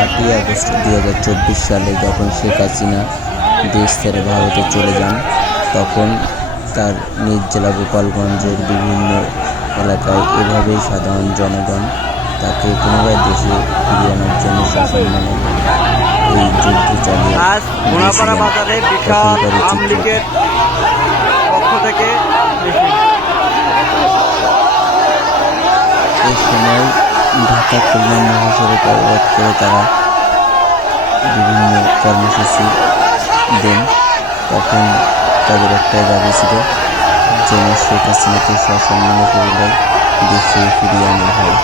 8ই August 2024 সালে যখন শেখ হাসিনা দেশ ছেড়ে ভারতে চলে যান, তখন তার নিজ জেলা গোপালগঞ্জের বিভিন্ন এলাকায় এভাবেই সাধারণ জনগণ তাকে পুনরায় দেশে ফিরিয়ে আনার জন্য সসম্মানে এই যুদ্ধ চালিয়ে আজ ঘোড়াপাড়া বাজারে বিশাল আওয়ামী লীগের পক্ষ থেকে এই সময় ঢাকা খুলনা মহাসড়ক অবরোধ করে তারা বিভিন্ন কর্মসূচি দেন। তখন তাদের একটাই দাবি ছিল যেন শেখ হাসিনাকে সসম্মানে পুনরায় দেশে ফিরিয়ে আনা হয়।